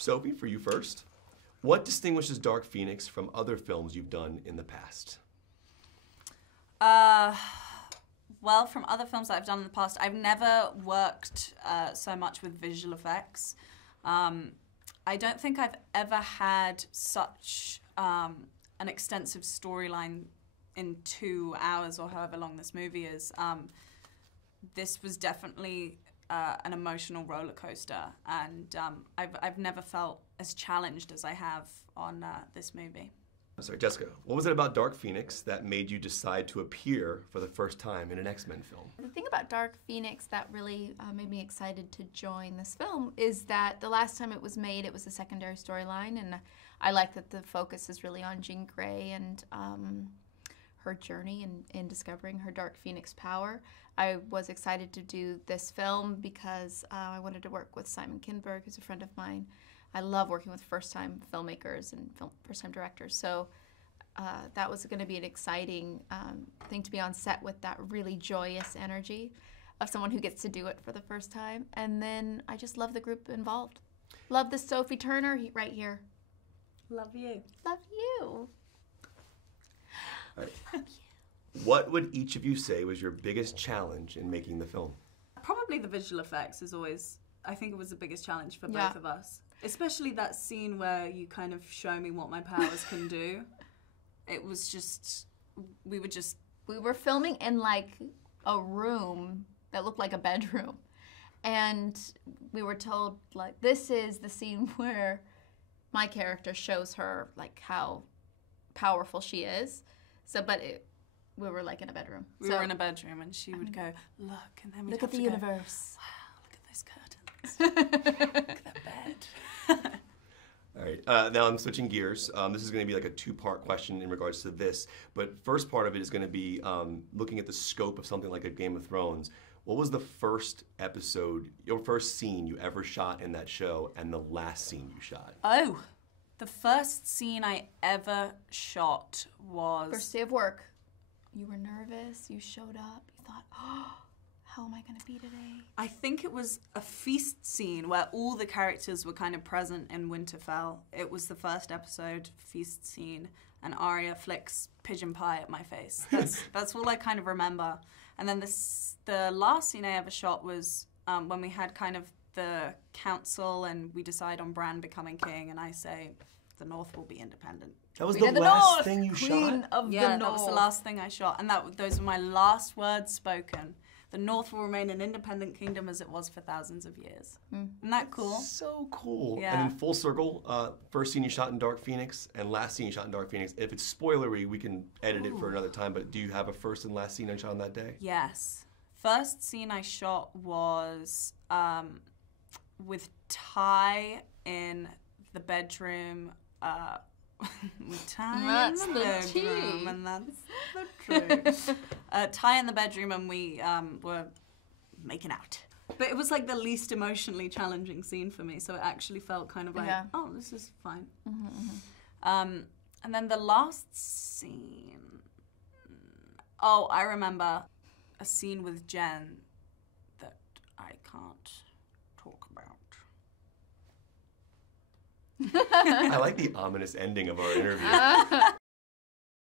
Sophie, for you first. What distinguishes Dark Phoenix from other films you've done in the past? Well, from other films that I've done in the past, I've never worked so much with visual effects. I don't think I've ever had such an extensive storyline in 2 hours or however long this movie is. This was definitely an emotional roller coaster, and I've never felt as challenged as I have on this movie. Sorry, Jessica, what was it about Dark Phoenix that made you decide to appear for the first time in an X-Men film? The thing about Dark Phoenix that really made me excited to join this film is that the last time it was made, it was a secondary storyline, and I like that the focus is really on Jean Grey and her journey in discovering her Dark Phoenix power. I was excited to do this film because I wanted to work with Simon Kinberg, who's a friend of mine. I love working with first-time filmmakers and first-time directors, so that was going to be an exciting thing to be on set with, that really joyous energy of someone who gets to do it for the first time. And then I just love the group involved. Love this Sophie Turner right here. Love you. Love you. All right. Thank you. What would each of you say was your biggest challenge in making the film? Probably the visual effects is always, I think it was the biggest challenge for both of us. Especially that scene where you kind of show me what my powers can do. It was just, we were filming in like a room that looked like a bedroom. And we were told, like, this is the scene where my character shows her like how powerful she is. So, we were like in a bedroom. We were in a bedroom, and she would go, look, and then we'd look have at the universe. Wow, look at those curtains. Look at that bed. All right, now I'm switching gears. This is going to be like a two-part question in regards to this, but first part of it is going to be looking at the scope of something like a Game of Thrones. What was the first episode, your first scene you ever shot in that show, and the last scene you shot? Oh, the first scene I ever shot was... First day of work. You were nervous, you showed up, you thought, oh, how am I going to be today? I think it was a feast scene where all the characters were kind of present in Winterfell. It was the first episode, feast scene, and Arya flicks pigeon pie at my face. That's all I kind of remember. And then the last scene I ever shot was when we had kind of the council and we decide on Bran becoming king, and I say, the North will be independent. That was the last thing you Queen shot? Of yeah, the that was the last thing I shot. And those were my last words spoken. The North will remain an independent kingdom as it was for thousands of years. Isn't that cool? So cool. Yeah. And in full circle, first scene you shot in Dark Phoenix and last scene you shot in Dark Phoenix. If it's spoilery, we can edit it for another time, but do you have a first and last scene you shot on that day? Yes. First scene I shot was with Ty in the bedroom, with Ty in the bedroom, and that's the truth. Ty in the bedroom, and we were making out. But it was like the least emotionally challenging scene for me, so it actually felt kind of like, oh, this is fine. And then the last scene, oh, I remember a scene with Jen that I can't talk about. I like the ominous ending of our interview.